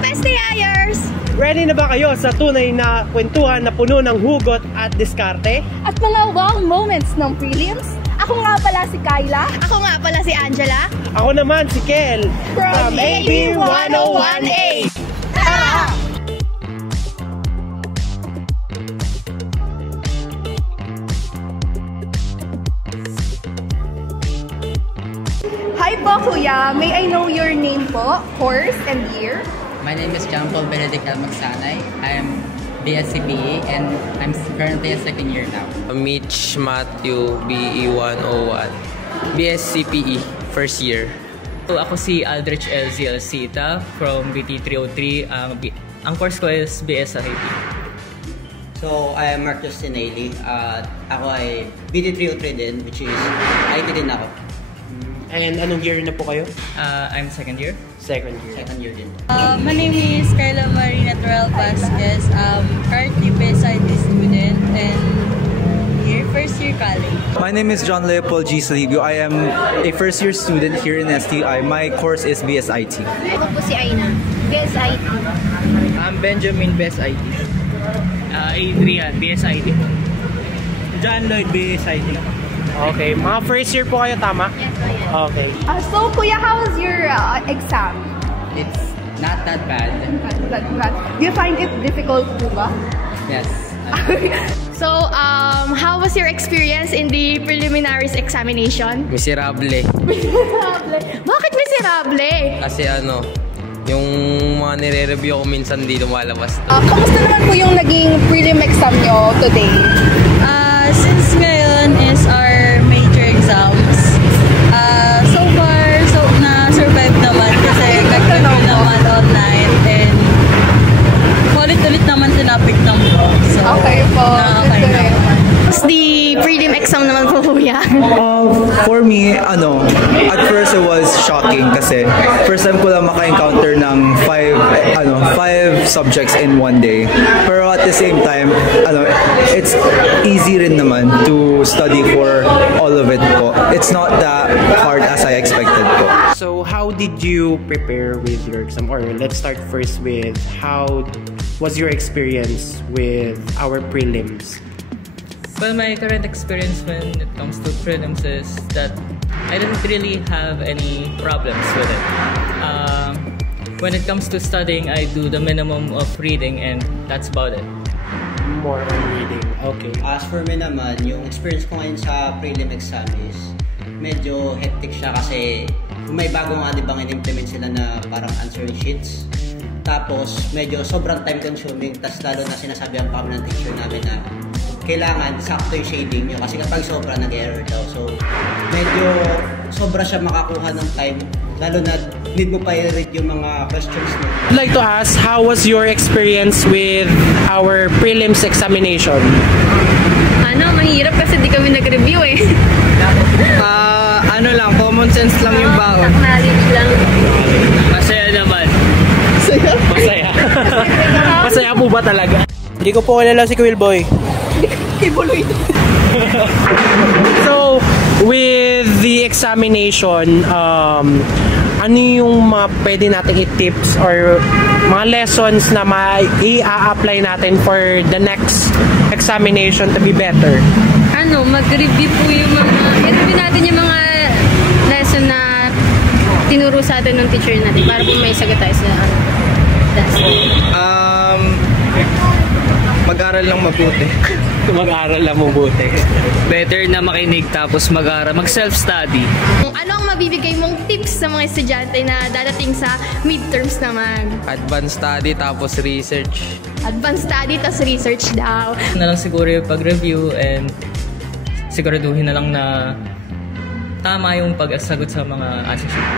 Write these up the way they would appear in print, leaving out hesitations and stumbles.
up, STIers? Ready na ba kayo sa tunay na kwentuhan na puno ng hugot at diskarte? At mga wow moments ng prelims? Ako nga pala si Kyla. Ako nga pala si Angela. Ako naman si Kel. From AB 101A. Tara! Hi po, Kuya. May I know your name po, course, and year? My name is John Paul Benedict Almagsanay. I am BSCPE and I'm currently a second year now. Mitch Matthew, BE 101. BSCPE, first year. So, ako si Aldrich LZ Alcita from BT 303. Ang course ko is BSIT. So, I am Marcus Tinelli. Ako ay BT 303 din, which is IT din ako. And anong year na po kayo? I'm second year. Second year. Second year din. My name is Carla Marie Natural Vasquez. Currently BSIT student and first year college. My name is John Leopold G. Salibio. I am a first year student here in STI. My course is BSIT. Ako po si Aina, BSIT. I'm Benjamin, BSIT. Adrian, BSIT. John Lloyd, BSIT. Okay, mga first year po kayo, tama? Yes, I am. Okay. So, Kuya, how was your exam? It's not that bad. Do you find it difficult po ba? Yes. So, how was your experience in the preliminaries examination? Miserable. Miserable. Bakit miserable? Kasi yung mga nire-review ko minsan di lumalabas. Kamusta naman po yung naging prelim exam nyo today? Since ngayon is our major exams, so far, na-survive naman kasi nag-review naman online and ulit-ulit naman tinapik ng book. So, okay po. Nakakaya. The prelim exam naman po, Kuya. For me, at first it was shocking kasi first time ko lang maka-encounter ng five subjects in one day. Pero at the same time, it's easy rin naman to study for all of it po. It's not that hard as I expected po. So, how did you prepare with your exam? Or let's start first with how was your experience with our prelims? Well, my current experience when it comes to prelims is that I didn't really have any problems with it. When it comes to studying, I do the minimum of reading and that's about it. More on reading. Okay. As for me naman, yung experience ko ngayon sa prelim exam is medyo hectic siya kasi may bago nga bang in-implement sila na parang answering sheets. Tapos medyo sobrang time consuming, tas lalo na sinasabihan pa kami ng teacher namin na kailangan sakto yung shading nyo kasi kapag sobra nag-error daw. So medyo sobra siya makakuha ng time, lalo na need mo pa i-read yung mga questions mo. I'd like to ask, how was your experience with our prelims examination? Mahirap kasi di kami nag-review eh. Lang, common sense lang yung baon. Knowledge lang. Masaya naman. Masaya. Masaya po ba talaga? Hindi ko po kilala si Quillboy. So, with the examination, ano yung mga pwede natin i-tips or mga lessons na i-a-apply natin for the next examination to be better? Mag-review po yung i-review natin yung mga lesson na tinuro sa atin ng teacher natin para po may sagot tayo sa test. Mag-aral lang mabuti. Mag-aral lang mabuti. Better na makinig tapos mag-aral, mag-self-study. Ano ang mabibigay mong tips sa mga estudyante na dadating sa midterms naman? Advanced study tapos research. Advanced study tas research daw. Na lang siguro yung pag-review and siguraduhin na lang na tama yung pag-sagot sa mga answer sheet.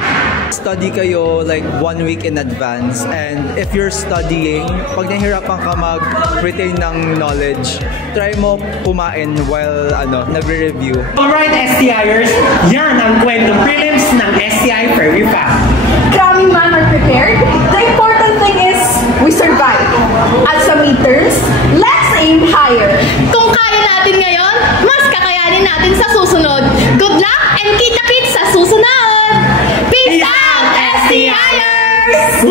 Study kayo like 1 week in advance, and if you're studying, pag nahihirapan ka mag-retain ng knowledge, try mo kumain while nagre-review. Alright, STIers, yan ang kwentong prelims ng STI Prairie Fact. Kami man unprepared, the important thing is we survive. At sa midterms, let's aim higher. Kung kaya natin ngayon, mas kakayanin natin sa susunod. Good luck and kita-kits sa susunod! Peace out, STIers!